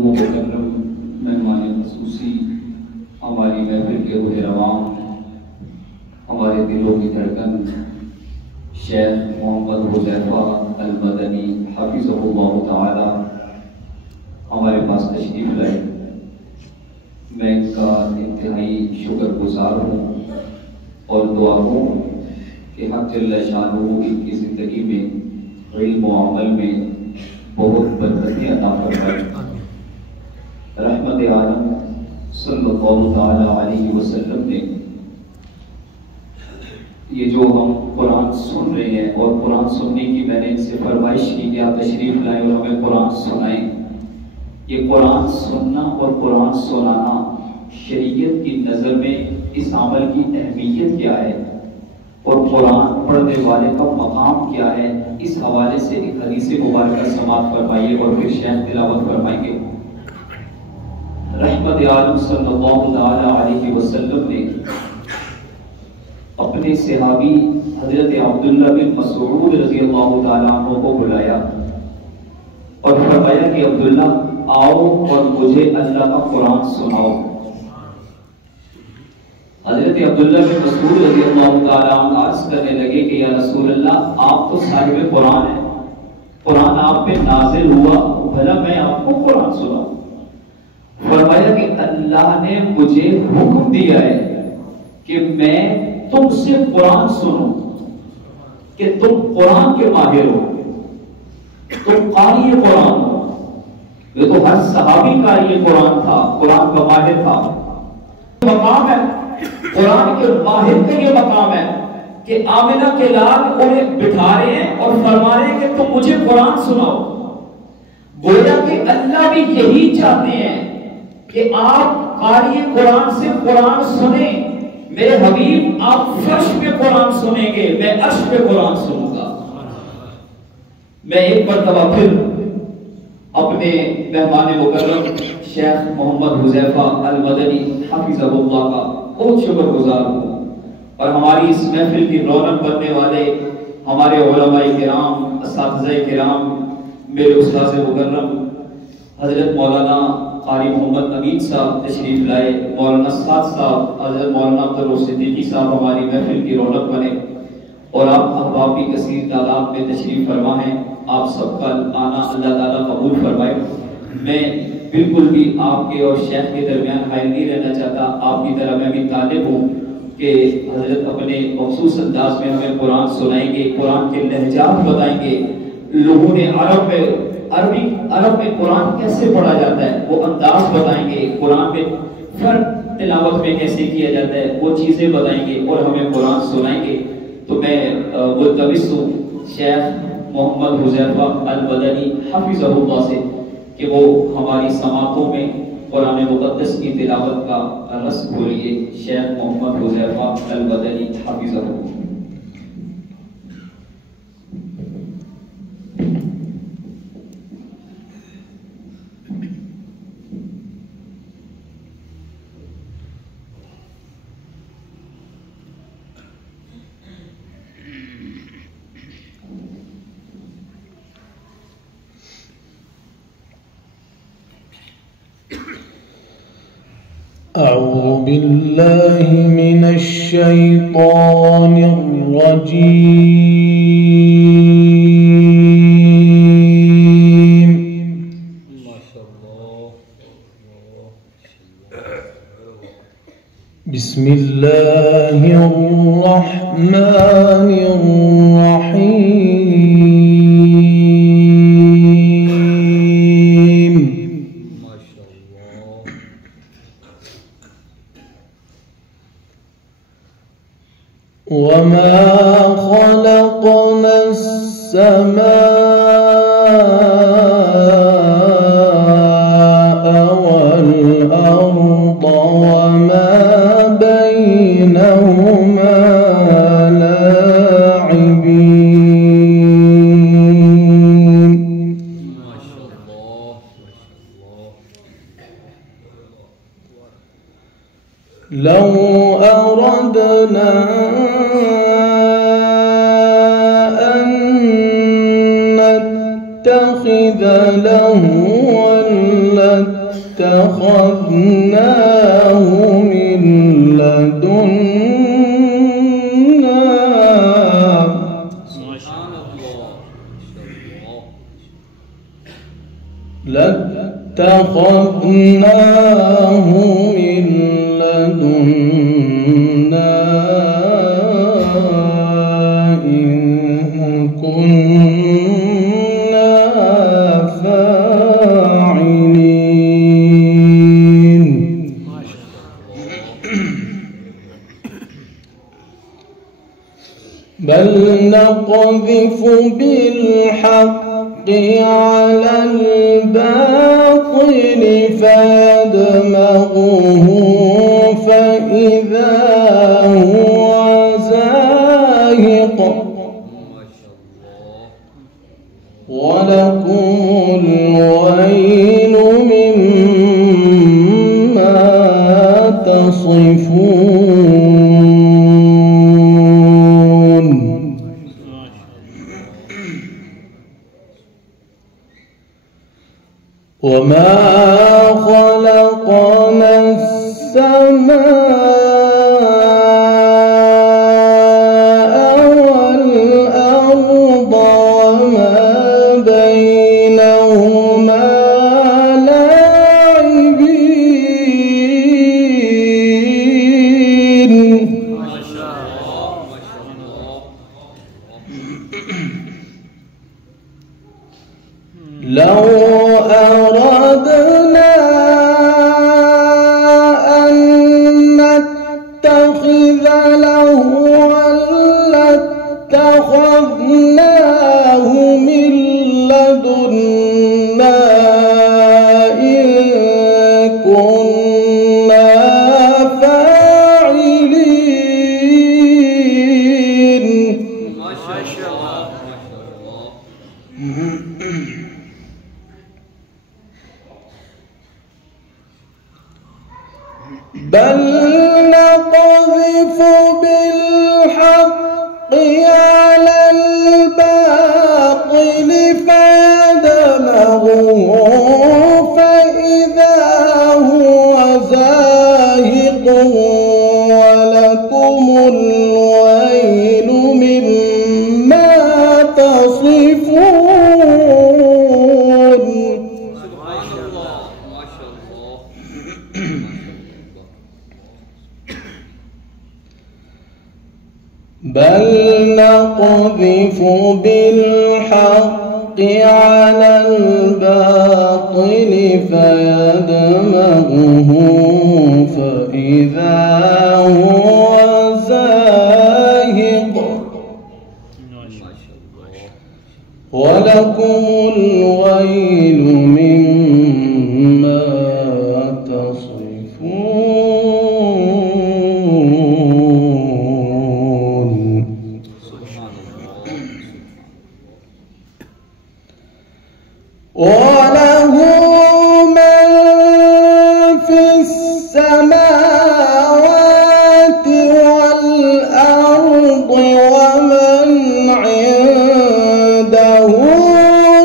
मुकर्रम मेहमान ख़ुसूसी हमारी महफिल के रूह रवाम, हमारे दिलों की धड़कन शेख मोहम्मद हुज़ैफ़ा अल मदनी हफ़िज़हुल्लाह ताला हमारे पास तशरीफ़ लाए। मैं इनका इंतहाई शुक्रगुज़ार हूँ और दुआ हूँ कि हक़ जल्ल शानुहू इनकी ज़िंदगी में इल्म व अमल में बहुत बरकतें अता फरमाए। रहमत आलम सल्लल्लाहु ताला अलैहि वसल्लम ने ये जो हम कुरान सुन रहे हैं और कुरान सुनने की मैंने इनसे फरमाइश की कि आप तशरीफ़ लाएं और हमें कुरान सुनाएं। ये कुरान सुनना और कुरान सुनाना शरीयत की नज़र में इस अमल की अहमियत क्या है और कुरान पढ़ने वाले का मकाम क्या है, इस हवाले से एक हदीस मुबारक समाअत फरमाइए और फिर शेख तिलावत फरमाएंगे। रहमत आलम सल्लल्लाहु अलैहि वसल्लम ने अपने सहाबी हजरत अब्दुल्ला बिन मसऊद रज़ियल्लाहु ताला अन्हु को बुलाया और फरमाया कि अब्दुल्ला आओ और मुझे अल्लाह का कुरान सुनाओ। हजरत अब्दुल्ला बिन मसऊद रज़ियल्लाहु ताला अन्हु अर्ज़ करने लगे कि या रसूल अल्लाह, आप तो साहिब कुरान हैं, कुरान आप पे नाजिल हुआ, भला मैं आपको कुरान सुनाऊं? फरमाया कि अल्लाह ने मुझे हुक्म दिया है कि मैं तुमसे कुरान सुनूं, कि तुम कुरान के माहिर हो, तुम कारी कुरान हो। ये तो हर सहाबी कारी कुरान था, कुरान का माहिर था। मकाम है कुरान के माहिर का, ये मकाम है कि आमिना के लाल उन्हें बिठा रहे हैं और फरमा रहे हैं कि तुम मुझे कुरान सुनाओ। गोया कि अल्लाह भी यही चाहते हैं कि आप कारी कुरान से कुरान सुने। मेरे हबीब आप फर्श पे कुरान सुनेंगे, मैं अर्श पे कुरान सुनूंगा। मैं एक मरतबा फिर अपने मेहमान मुकर्रम शेख मोहम्मद हुज़ैफ़ा अल मदनी हफ़िज़हुल्लाह का बहुत शुक्रगुज़ार हूँ और हमारी इस महफिल की रौनक बनने वाले हमारे उलमाए किराम, असातिज़ाए किराम, मेरे उस्ताद मुकर्रम हजरत मौलाना कारी मोहम्मद अमीन साहब तशरीफ लाए, मौलाना साद साहब, हजरत मौलाना अब्दुल सिद्दीकी साहब हमारी महफिल की रौनक बने और आप अहबाब की कसीर तादाद में तशरीफ फरमा हैं। आप सबका आना अल्लाह ताला कबूल फरमाए। मैं बिल्कुल भी आपके और शेख के दरमियान हायल नहीं रहना चाहता। आपकी तरह मैं भी तालिब हूँ कि हजरत अपने मखसूस अंदाज में हमें कुरान सुनाएंगे, कुरान के लहजात बताएंगे, लोगों ने अरब में कुरान कैसे पढ़ा जाता है वो अंदाज बताएंगे, कुरान में फर्क तिलावत में कैसे किया जाता है वो चीज़ें बताएंगे और हमें कुरान सुनाएंगे। तो मैं मुल्तमिस हूँ शेख मोहम्मद हुज़ैफ़ा अल मदनी हफ़िज़हुल्लाह से कि वो हमारी समातों में कुरान मुक़द्दस की तिलावत का रस खोलिए। शेख मोहम्मद हुज़ैफ़ा अल मदनी हफ़िज़हुल्लाह। أعوذ بالله من الشيطان الرجيم. بسم الله الرحمن الرحيم. وما خلقنا السماء والأرض وما بينهما لاعبين. ما شاء الله ما شاء الله. لو أردنا نتخذ لهوا اتخذناه من لدنا لاتخذناه من لدنا إن كنا فاعلين. بل نقذف بالحق على الباطل فيدمغه فإذا هو زاهق ولكم الويل مما تصفون. وما خلقنا السماء والأرض وما بينهما لاعبين. ما شاء الله ما شاء الله. لو أردنا أن نتخذ لهوا لاتخذناه من لدنا إن كنا فاعلين. ما شاء الله ما شاء الله. بل نقذف بالحق على الباطل فيدمغه فإذا هو زاهق ولكم الويل مما تصفون. سبحان الله ما شاء الله. بل نقذف بالحق على الباطل فيدمغه فإذا هو زاهق ولكم الويل مما تصفون. وله من في السماوات والأرض ومن عنده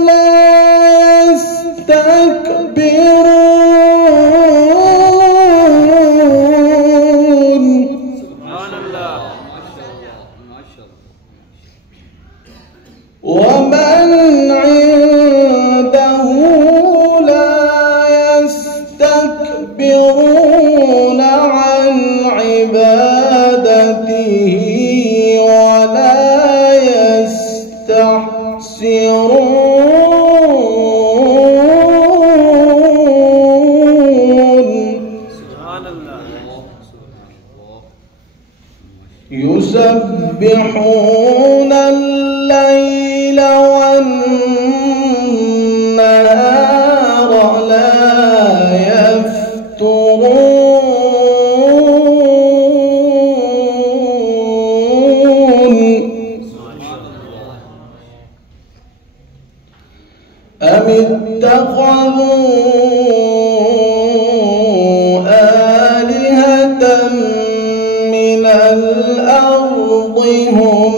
لا يستكبرون. سبحان الله ما شاء الله ما شاء الله. ومن عنده لا يستكبرون عن عبادته ولا يستحسرون. سبحان الله. يسبحون الليل والنهار لا يفترون. أم اتخذوا آلهة من الأرض هم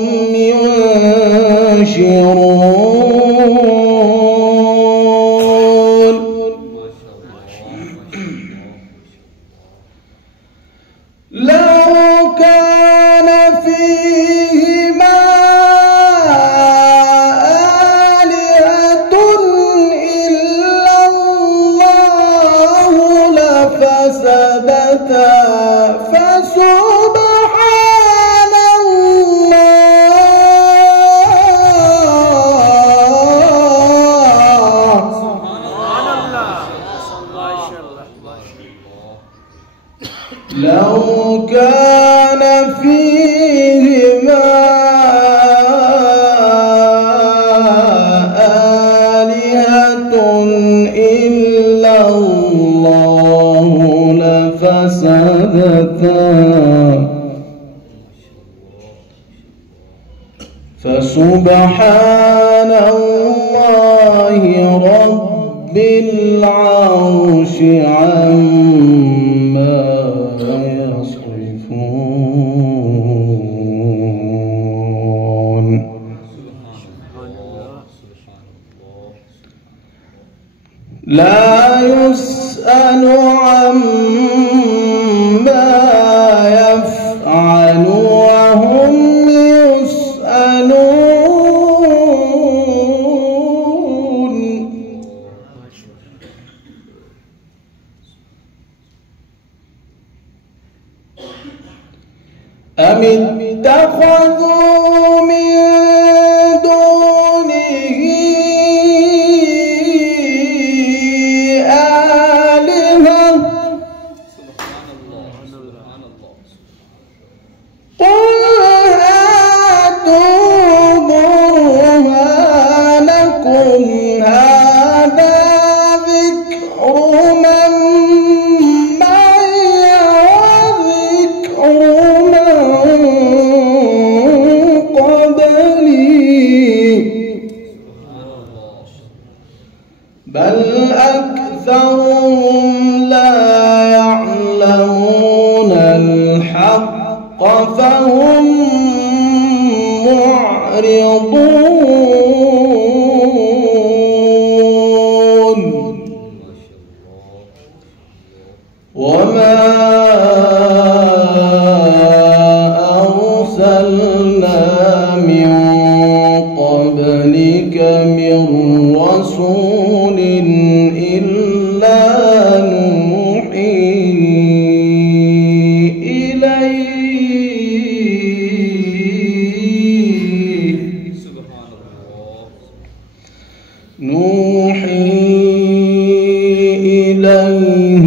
لو كان فيهما آلهة إلا الله لفسدتا فسبحان الله رب العرش عما يصفون. لا يسأل عما يفعل وهم يسألون. أم اتخذوا من دونه آلهة قل هاتوا برهانكم هذا ذكر من معي وذكر من قبلي بل أكثرهم لا يعلمون الحق فهم معرضون. وما أرسلنا من قبلك من رسول إلا نوحي إليه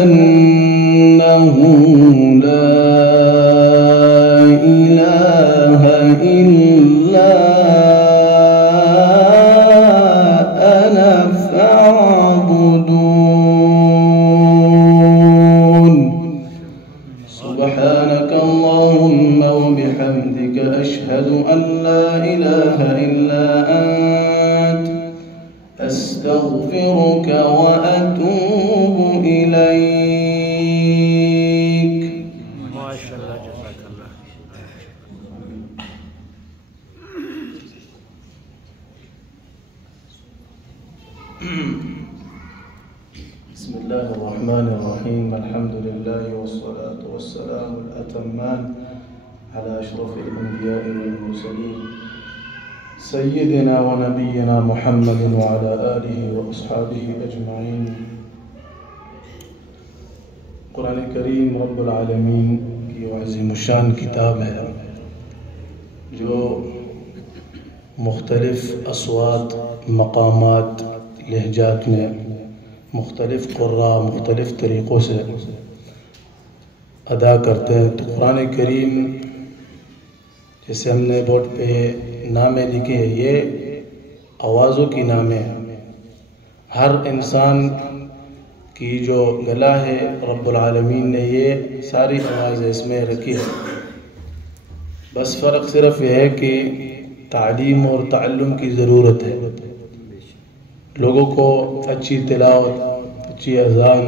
أنه لا إله إلا أنا فاعبدون. سبحانك اللهم وبحمدك أشهد أن لا إله إلا أنت أستغفرك وأتوب إليك. ما شاء الله جزاك الله. بسم الله الرحمن الرحيم. الحمد لله والصلاة والسلام الأتمان على أشرف الأنبياء والمرسلين سيدنا ونبينا محمد وعلى آله وأصحابه أجمعين. कुरान करीम रब्बुल आलमीन की अज़ीमुश्शान किताब है जो मुख्तलिफ़ अस्वात मकामात लहजात में मुख्तलिफ़ क़ुर्रा मुख्तलिफ़ तरीक़ों से अदा करते हैं। तो कुरान करीम जैसे हमने बोर्ड पे नामे लिखे हैं, ये आवाज़ों की नामे हैं। हर इंसान की जो गला है रब्बुल आलमीन ने ये सारी आवाज़ें इसमें रखी है। बस फ़र्क सिर्फ यह है कि तालीम और ताल्लुम की ज़रूरत है। लोगों को अच्छी तिलावत, अच्छी अज़ान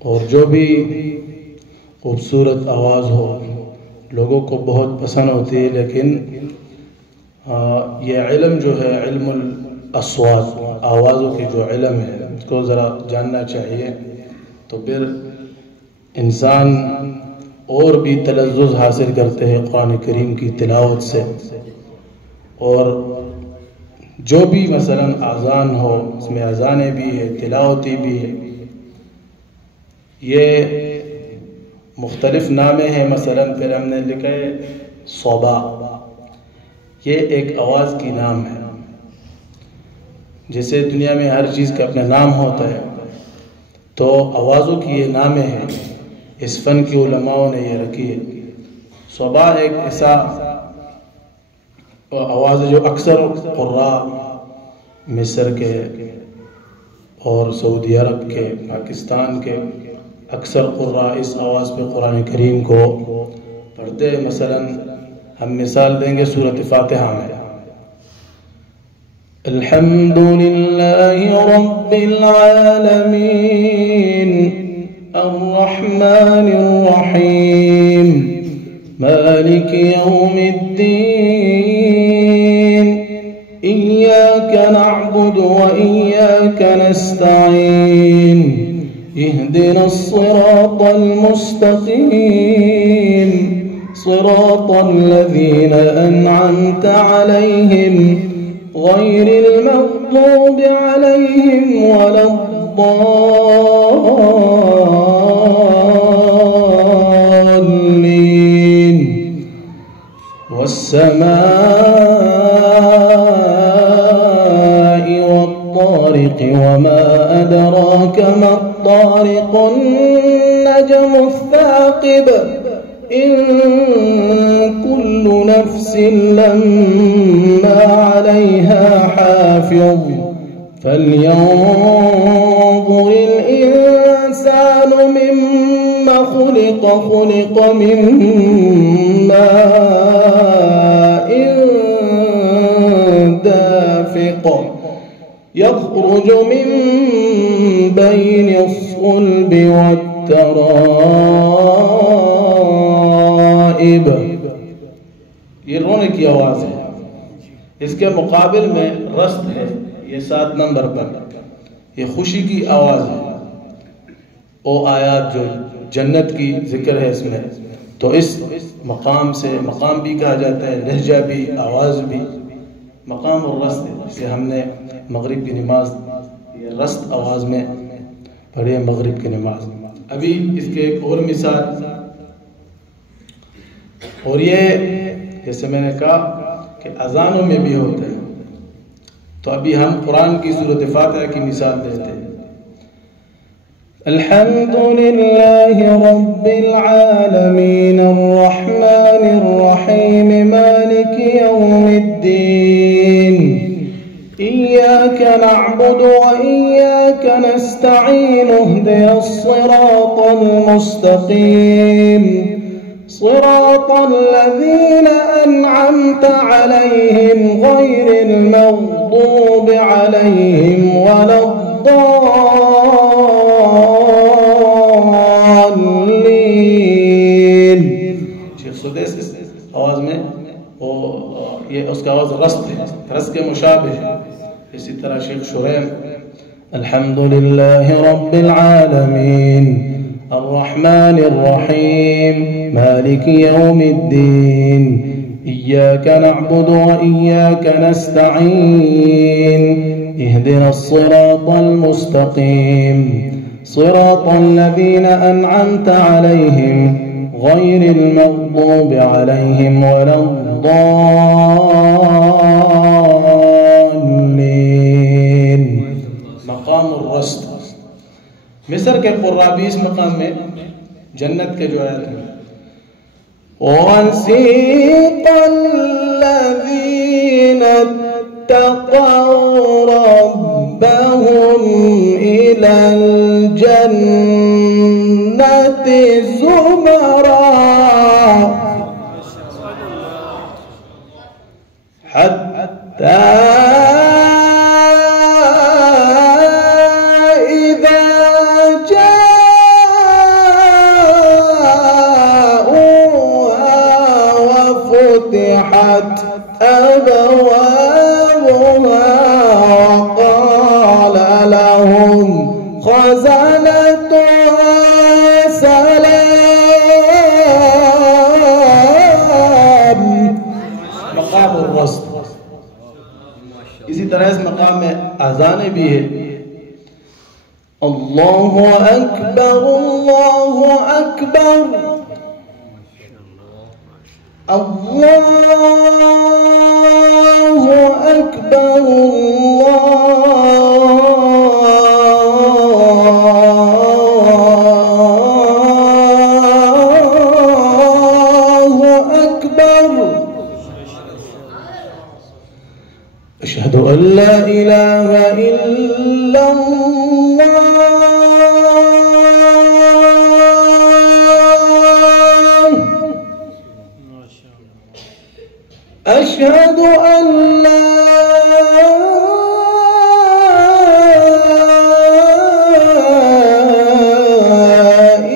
और जो भी खूबसूरत आवाज़ हो लोगों को बहुत पसंद होती है, लेकिन ये इल्म जो है इल्मुल अस्वात आवाज़ों की जो इल्म है उसको ज़रा जानना चाहिए। तो फिर इंसान और भी तलज़्ज़ुज़ हासिल करते हैं कुरान करीम की तिलावत से। और जो भी मसलन आज़ान हो उसमें अज़ानें भी है, तिलावती भी है। ये मुख्तलिफ़ नामे हैं। मसलन फिर हमने लिखा है सौबा, ये एक आवाज़ की नाम है। जैसे दुनिया में हर चीज़ का अपना नाम होता है, तो आवाज़ों की ये नामे हैं। इस फ़न की उलमाओं ने ये रखी है। सबा एक ऐसा आवाज़ जो अक्सर क़ुर्रा मिस्र के और सऊदी अरब के, पाकिस्तान के अक्सर क़ुर्रा इस आवाज़ पे कुरान करीम को पढ़ते हैं। मसलन हम मिसाल देंगे सूरत फ़ातिहा में, अल्हम्दुलिल्लाहि रब्बिल आलमीन अर्रहमानिर रहीम मालिकि यौमिद्दीन इय्याका नअबुदु व इय्याका नस्तईन इहदिनस सिरातल मुस्तकीम सिरातल लज़ीना अनअमता अलैहिम गैरिल मग़्दूबि अलैहिम वलद्दाल्लीन वस्समाइ वत्तारिक़ वमा अदराक मत्तारिक़ अन्नजमु الثाक़िब इन कुल्लु नफ्सिन लम्मा अलैहा हाफ़िज़ फल्यंज़ुरिल इंसानु मिम्मा खुलिक़ खुलिक़ मिन माइन दाफ़िक़ यख़रुजु मिन बैनिस सुल्बि वत्तराइब। ये रोने की आवाज़ है। इसके मुकाबिल में रस्त है, ये 7 नंबर पर, ये खुशी की आवाज़ है। वो आयात जो जन्नत की जिक्र है इसमें, तो इस मकाम से, मकाम भी कहा जाता है, लहजा भी, आवाज़ भी, मकाम और रस्त है। जिसे हमने मगरिब की नमाज ये रस्त आवाज़ में पढ़ी है, मगरिब की नमाज। अभी इसके एक और मिसाल, और ये जैसे मैंने कहा कि अजानों में भी होते हैं, तो अभी हम कुरान की सूरत फातिहा की मिसाल देते हैं। अल्हम्दुलिल्लाहि रब्बिल आलमीन अर्रहमानिर रहीम मालिकि यौमिद्दीन इय्याका नअबुदु व इय्याका नस्तईन इहदिनस सिरातल मुस्तकीम सिरातल लज़ीना अनअमता अलैहिम गैरिल मग़्दूबि अलैहिम वलद्दाल्लीन। शेख सुदैस इस आवाज़ में ये उसका आवाज़ रस्त है, रस्त के मुशाबिह है। इसी तरह शेख शुरैम अल्हम्दुलिल्लाहि रब्बिल आलमीन अर्रहमानिर रहीम मालिकि यौमिद्दीन इय्याका नअबुदु व इय्याका नस्तईन इहदिनस सिरातल मुस्तकीम सिरातल लज़ीना अनअमता अलैहिम गैरिल मग़्दूबि अलैहिम वलद्दाल्लीन। मक़ामुर रस्त। मिस्र के क़ुर्रा भी इस मकाम में जन्नत के जो आयत है, वसीक़ल्लज़ीना इत्तक़ौ रब्बहुम इलल जन्नति ज़ुमरा हत्ता أبوابها وقال لهم خزنتها سلام। मकाम रस्त। इसी तरह इस मकाम में अज़ानें भी है। अल्लाहु अकबर अल्लाहु अकबर अल्लाहु अकबर قل لا إله إلا الله أشهد أن لا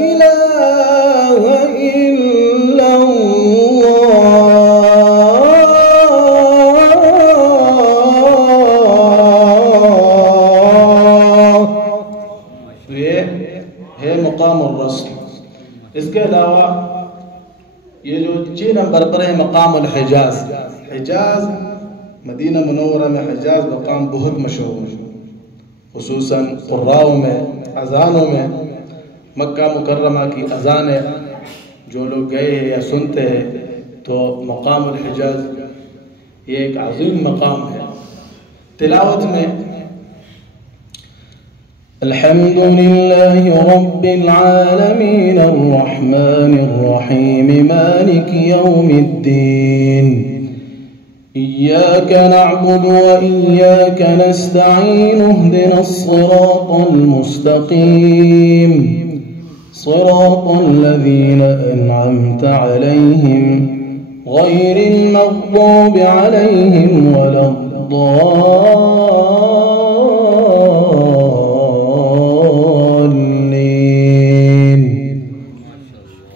إله إلا الله. ये है मकाम الرسل. इसके अलावा ये जो 6 नंबर पर है मकाम हिजाज. हिजाज मदीना मुनव्वरा में हिजाज मकाम बहुत मशहूर है, खुसूसन क़ुर्राओं में, अज़ानों में. मक्का मुकर्रमा की अज़ानें जो लोग गए हैं या सुनते हैं तो मकाम हिजाज ये एक अज़ीम मकाम है. तिलावत में अल्हम्दुलिल्लाहि रब्बिल आलमीन अर्रहमानिर रहीम मालिकि यौमिद्दीन इय्याका नअबुदु व इय्याका नस्तईन इहदिनस सिरातल मुस्तकीम सिरातल लज़ीना अनअमता अलैहिम गैरिल मग़्दूबि अलैहिम वलद्दाल्लीन.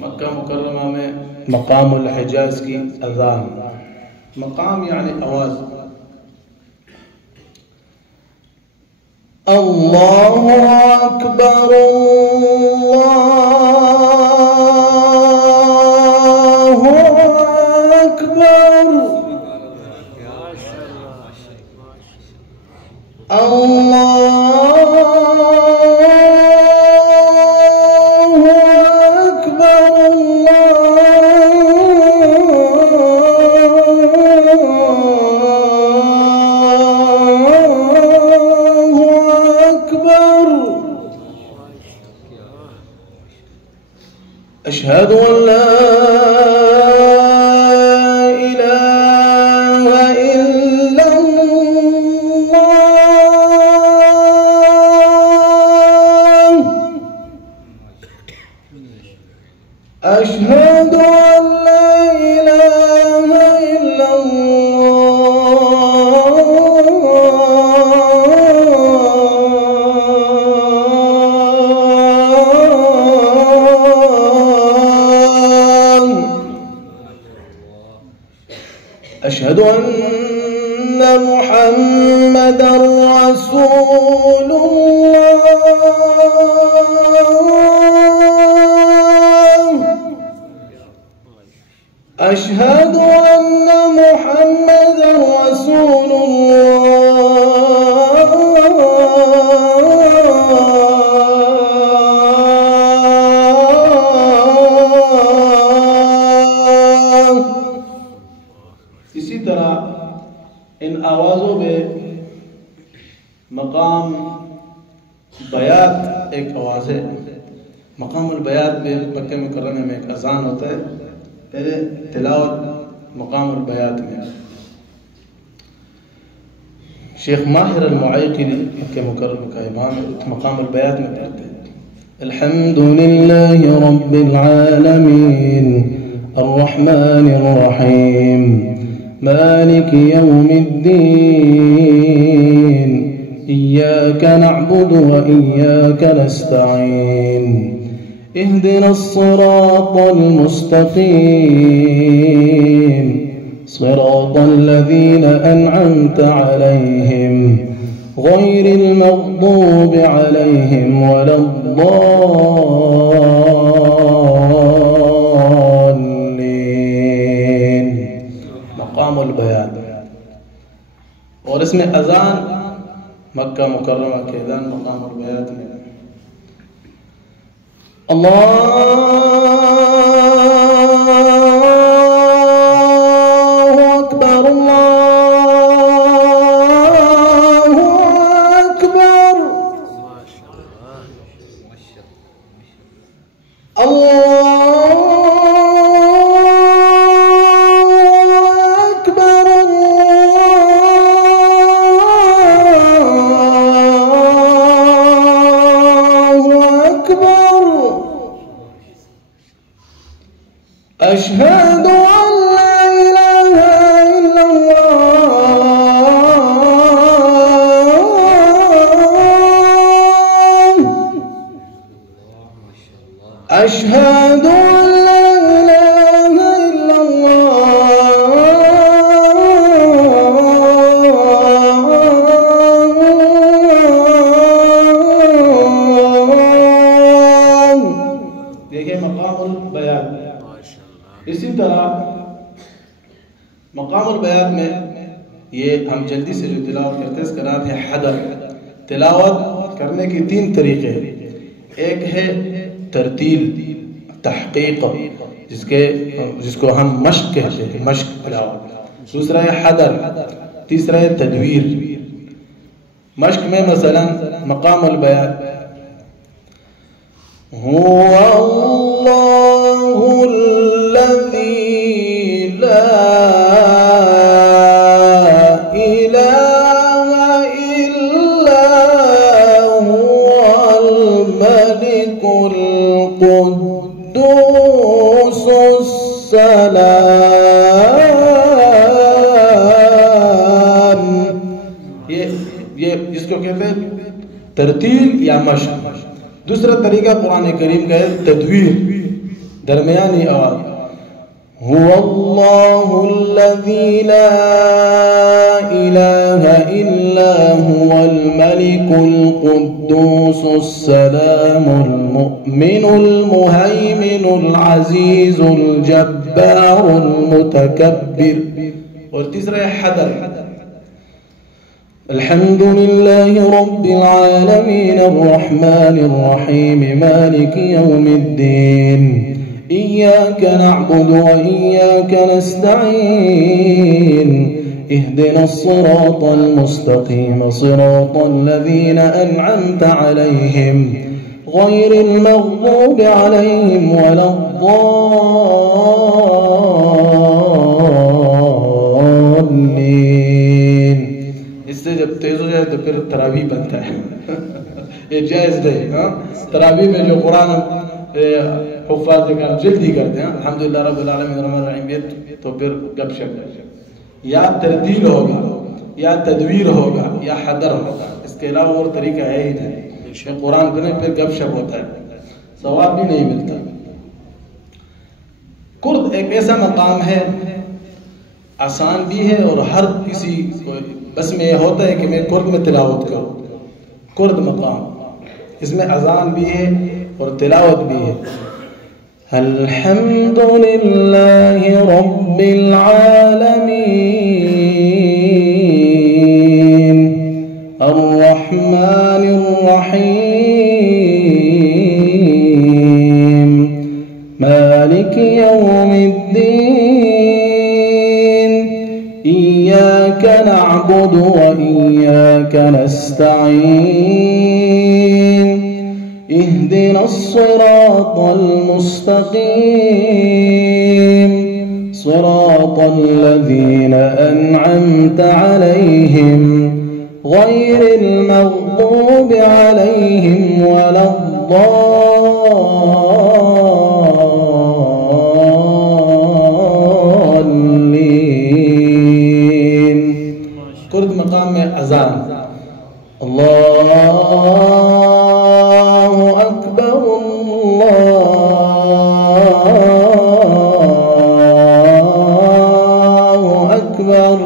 मक्का मुकर्रमा में मकामुल हिजाज की अज़ान. मकाम यानी आवाज. अल्लाहु अकबर अल्लाहु अकबर أشهد أن لا إله إلا الله. أشهد أن لا إله إلا أشهد أن محمدًا رسول الله. أشهد أن محمدًا رسول الله. इसी तरह इन आवाज़ों में मकाम बयात एक आवाज़ है. मकामुल बयात में मक्के मुकर्रमा में एक अज़ान होता है. पहले तिलावत मकामुल बयात में शेख माहिर अल-मुआइक़िली मक्के मुकर्रमा का इमाम मकामुल बयात में पढ़ते हैं अल्हम्दुलिल्लाहि रब्बिल आलमीन अर्रहमानिर रहीम मालिकि यौमिद्दीन इय्याका नअबुदु व इय्याका नस्तईन इहदिनस सिरातल मुस्तकीम सिरातल लज़ीना अनअमता अलैहिम गैरिल मग़्दूबि अलैहिम वलद्दाल्लीन. मकामुल बयात. और इसमें अज़ान मक्का मुकर्रमा के अज़ान मकामुल बयात में अल्लाहु अकबर अल्लाहु अकबर अल्लाहु अकबर अल्लाहु أكبر أشهد أن لا إله إلا الله أشهد أن لا إله إلا الله। देखिए मकामुल बयान। इसी तरह मकामुल बयान में ये हम जल्दी से जो तिलावत करते हैं इसका नाम है हदर। तिलावत करने के 3 तरीके, एक है तरतील तहकीक जिसको हम मश्क कहते हैं, मश्क तिलावत। दूसरा है हदर, तीसरा है तदवीर। मश्क में मसलन मकामुल बयान हुवा अल्लाहुल्लज़ी ला इलाहा इल्ला हुवल मलिकुल कुद्दूसुस सलाम। ये जिसको कहते हैं तरतील या मश्क। दूसरा तरीका कुरान करीम का है तदवीर, दरमियानी आवाज। हुवल्लाहुल्लज़ी ला इलाहा इल्ला हुवल मलिकुल कुद्दूसुस सलामुल मुमिनुल मुहैमिनुल अज़ीज़ुल जब्बारुल मुतकब्बिर। और तीसरा है हदर। अल्हम्दुलिल्लाहि रब्बिल आलमीन अर्रहमानिर रहीम मालिकि यौमिद्दीन इय्याका नअबुदु व इय्याका नस्तईन इहदिनस सिरातल मुस्तकीम सिरातल लज़ीना अनअमत अलैहिम गैरिल मग़दूबि अलैहिम वलद्दाल्लीन। इससे जब तेज हो जाए तो फिर तरावी बनता है। ये जायज़ नहीं। तरावी में जो कुरान हुफ़ाज़ जल्दी करते हैं अल्हम्दुलिल्लाह रब्बिल आलमीन रहमान रहीम, तो फिर गपशप या तरतील होगा या तदवीर होगा या हदर होगा। इसके अलावा और तरीका है ही नहीं। कुरान पढ़ने फिर गपशप होता है, सवाब भी नहीं मिलता। कुर्द एक ऐसा मकाम है, आसान भी है और हर किसी को बस में यह होता है कि मैं कुर्द में तिलावत करूँ। कुर्द मकाम, इसमें अजान भी है और तिलावत भी है। अल्हम्दुलिल्लाहि रब्बिल आलमीन अर्रहमानिर रहीम मालिकि यौमिद्दीन इय्याका नअबुदु व इय्याका नस्तईन इहदिनस सिरातल मुस्तकीम सिरातल लज़ीना अनअमत अलैहिम गैरिल मग़दूबि अलैहिम वलद्दाल्लीन। कुर्द मकाम में अज़ान अल्लाहु अकबर अल्लाहु अकबर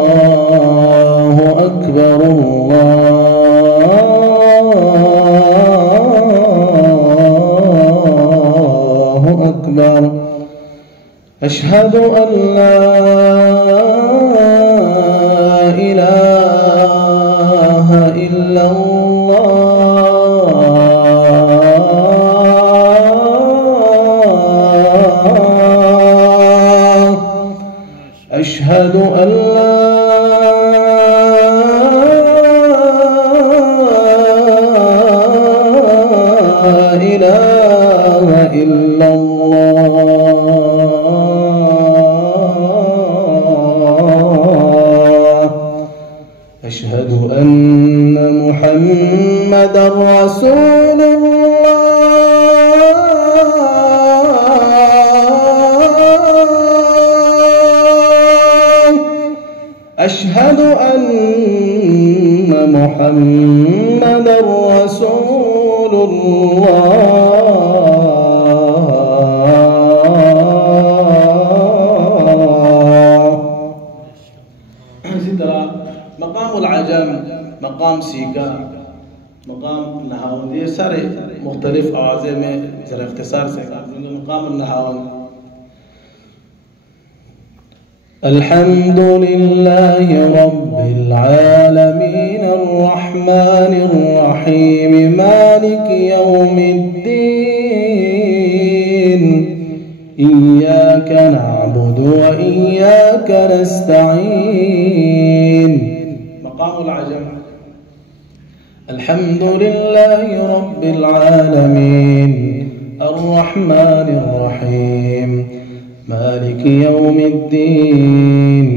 अल्लाहु अकबर अल्लाहु अकबर अशहदु अन ला इलाहा इल्लल्लाह अशहदु अन ला इलाहा इल्लल्लाह أن محمدا رسول الله أشهد أن محمدا رسول الله. इसी तरह मकाम العجم मकाम सीका मकाम नहावन ये सारे मुख्तलिफ आवाज़े में ज़रा इख्तिसार से मकाम नहावन الحمد لله رب العالمين الرحمن الرحيم مالك يوم الدين إياك نعبد وإياك نستعين. مقام العجم الحمد لله رب العالمين الرحمن الرحيم مالك يوم الدين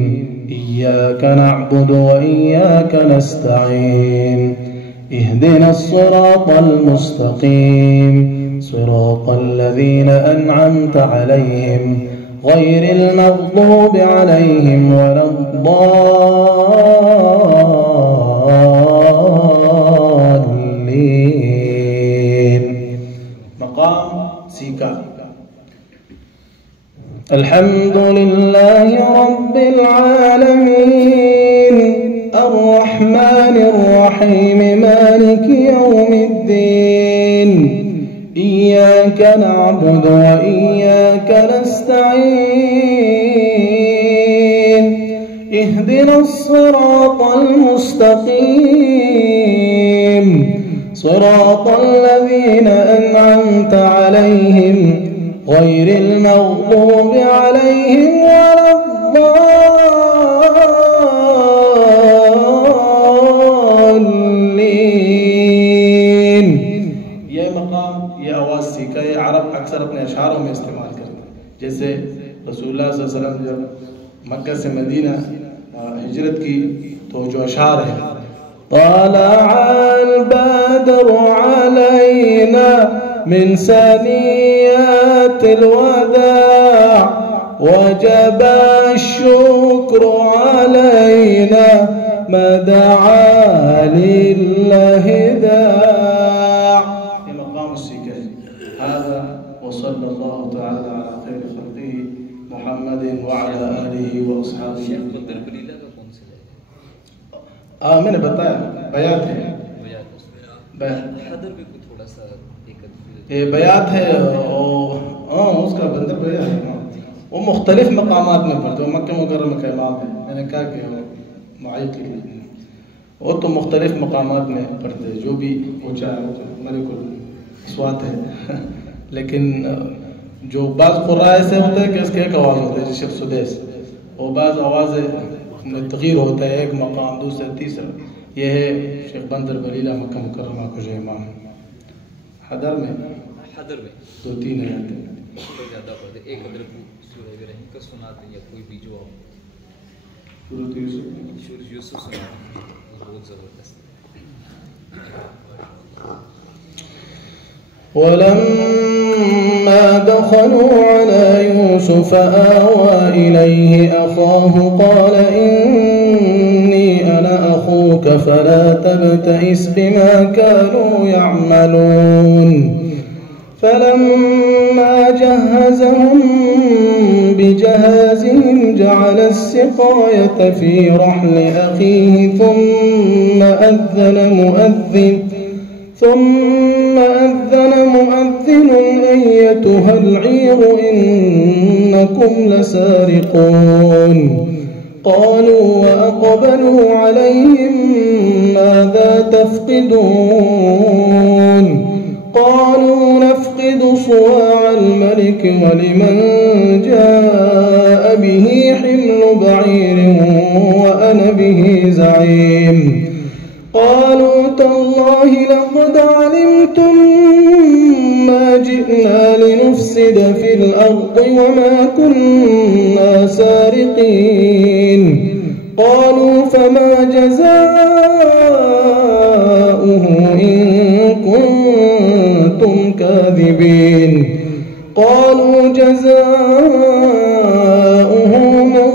إياك نعبد وإياك نستعين اهدنا الصراط المستقيم صراط الذين أنعمت عليهم غير المغضوب عليهم ولا الضالين. مقام سيكا الحمد لله رب العالمين الرحمن الرحيم مالك يوم الدين إياك نعبد وإياك نستعين اهدنا الصراط المستقيم صراط الذين أنعمت عليهم غير المغضوب عليهم ولا الضالين. ये मकाम ये आवाज़ सीखा ये अरब अक्सर अपने अशारों में इस्तेमाल करते हैं. जैसे रसूलुल्लाह सल्लल्लाहु अलैहि वसल्लम जब मक्का से मदीना हिजरत की तो जो अशार है طلع البدر علينا من ثنيات الوداع وجب الشكر علينا ما دعا لله داع. في مقام السكة هذا وصلى الله تعالى على خير خلقه محمد وعلى آله وأصحابه. मैंने बताया बयात है ये बयात है उसका बंदर बयात है वो मुख्तलिफ मकामात में पढ़ते हो. मक्का मुकर्रमा का इमाम है मैंने कहा कि वो तो मुख्तलिफ मकामात में पढ़ते हैं जो भी ऊँचा है मलिकुल स्वात है लेकिन जो बाज़ क़ुर्रा ऐसे होते हैं कि इसके एक आवाज़ होता है जैसे सुदेश वो बाज़ आवाज़ें में तग़यीर होता है एक मकाम दूसरा तीसरा. ये है शेख बंदर बलीला मक्का मुकर्रमा को जो इमाम हदर में 2-3 आयत एक अदर सूरह इब्राहिम का सुनाते या कोई भी जो सूरह यूसुफ सुनाते बहुत ज़बरदस्त. ولما دخلوا على يوسف آوى إليه أخاه قال إني أنا أخوك فلا تبتئس بما كانوا يعملون. فلما جهزهم بجهازهم جعل السقاية في رحل أخيه ثم أذن مؤذن أيتها العير إنكم لسارقون. قالوا وأقبلوا عليهم ماذا تفقدون. قالوا نفقد صواع الملك ولمن جاء به حمل بعير وأنا به زعيم. قالوا تالله لقد علمتم ما جئنا لنفسد في الأرض وما كنا سارقين. قالوا فما جزاؤه فعلتموه إن كنتم كاذبين. قالوا جزاؤه من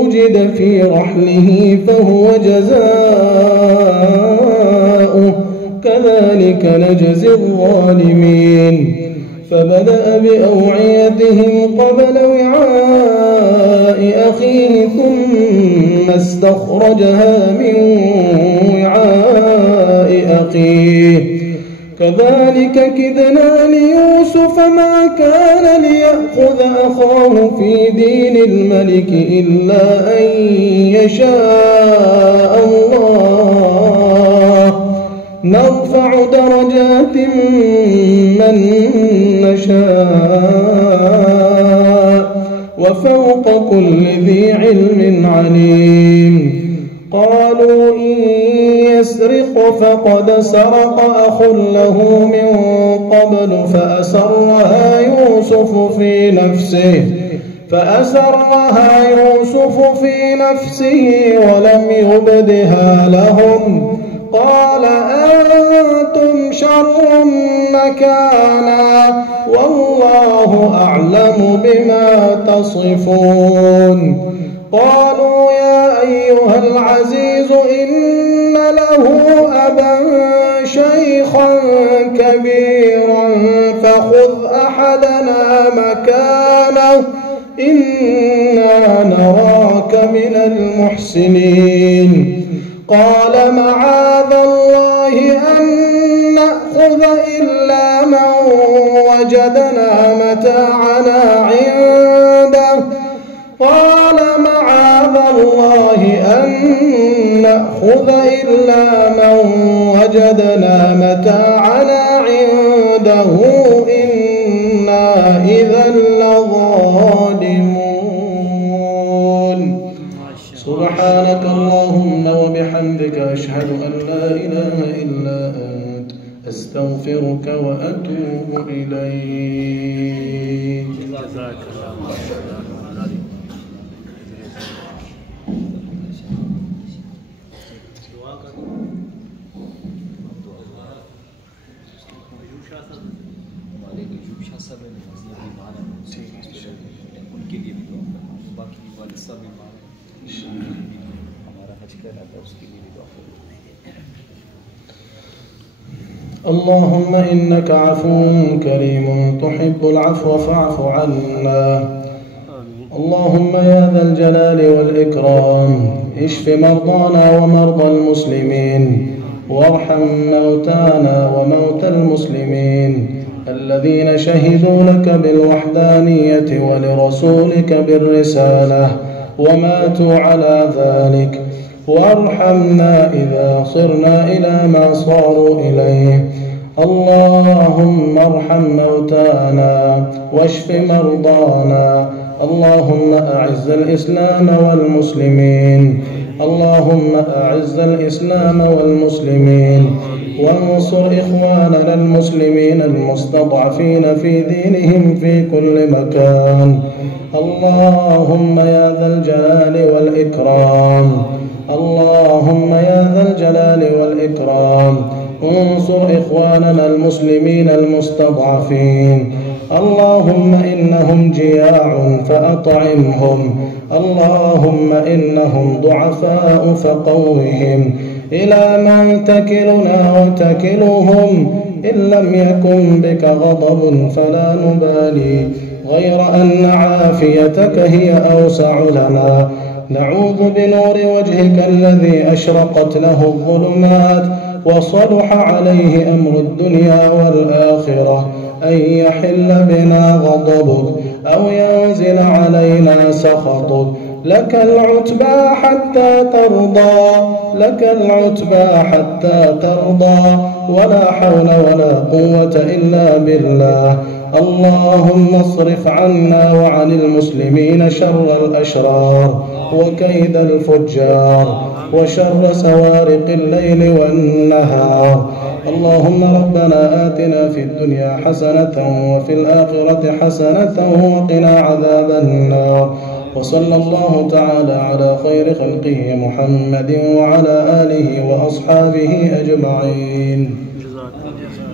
وجد في رحله فهو جزاؤه كذلك نجزي الظالمين. فبدأ بأوعيتهم قبل وعاء أخيه ثم استخرجها من وعاء أخيه كذلك كدنا ليوسف ما كان ليأخذ أخاه في دين الملك إلا أن يشاء الله نرفع درجات من نشاء وفوق كل ذي علم عليم. قالوا إن يسرق فقد سرق أخ له من قبل فأسرها يوسف في نفسه ولم يبدها لهم. قال أنتم شر مكانا والله أعلم بما تصفون. قالوا يا أيها العزيز إن له أبا شيخا كبيرا فخذ أحدنا مكانه إنا نراك من المحسنين. قال معاذ الله أن نأخذ إلا من وجدنا متاعنا عنده. قال معاذ الله أن نأخذ إلا من وجدنا متاعنا عنده إنا إذا لظالمون. سبحانك اللهم وبحمدك أشهد أن لا إله إلا أنت أستغفرك وأتوب إليك. جزاك الله خيرا. उनके लिए भी दुआ करें, बाकी वालिद साहब बीमार हैं, हमारा हज कर रहा था उसके लिए भी दुआ करें। اللهم إنك عفو كريم تحب العفو فاعف عنا. اللهم يا ذا الجلال والإكرام اشف مرضانا ومرضى المسلمين وارحم موتانا وموتى المسلمين الذين شهدوا لك بالوحدانية ولرسولك بالرسالة وماتوا على ذلك. وارحمنا إذا صرنا إلى ما صاروا إليه. اللهم ارحم موتانا واشف مرضانا. اللهم أعز الإسلام والمسلمين. اللهم أعز الإسلام والمسلمين وانصر إخواننا المسلمين المستضعفين في دينهم في كل مكان. اللهم يا ذا الجلال والإكرام اللهم يا ذا الجلال والإكرام انصر إخواننا المسلمين المستضعفين. اللهم إنهم جياع فأطعمهم. اللهم إنهم ضعفاء فقوهم. إلى من تكلنا وتكلهم؟ إن لم يكن بك غضب فلا نبالي غير أن عافيتك هي أوسع لنا. نعوذ بنور وجهك الذي أشرقت له الظلمات وصلح عليه أمر الدنيا والآخرة أن يحل بنا غضبك أو ينزل علينا سخطك. لك العتبى حتى ترضى. لك العتبى حتى ترضى ولا حول ولا قوة إلا بالله. اللهم اصرف عنا وعن المسلمين شر الأشرار وكيد الفجار وشر سوارق الليل والنهار. اللهم ربنا آتنا في الدنيا حسنة وفي الآخرة حسنة وقنا عذاب النار. وصلى الله تعالى على خير خلقه محمد وعلى آله وأصحابه أجمعين. جزاك الله.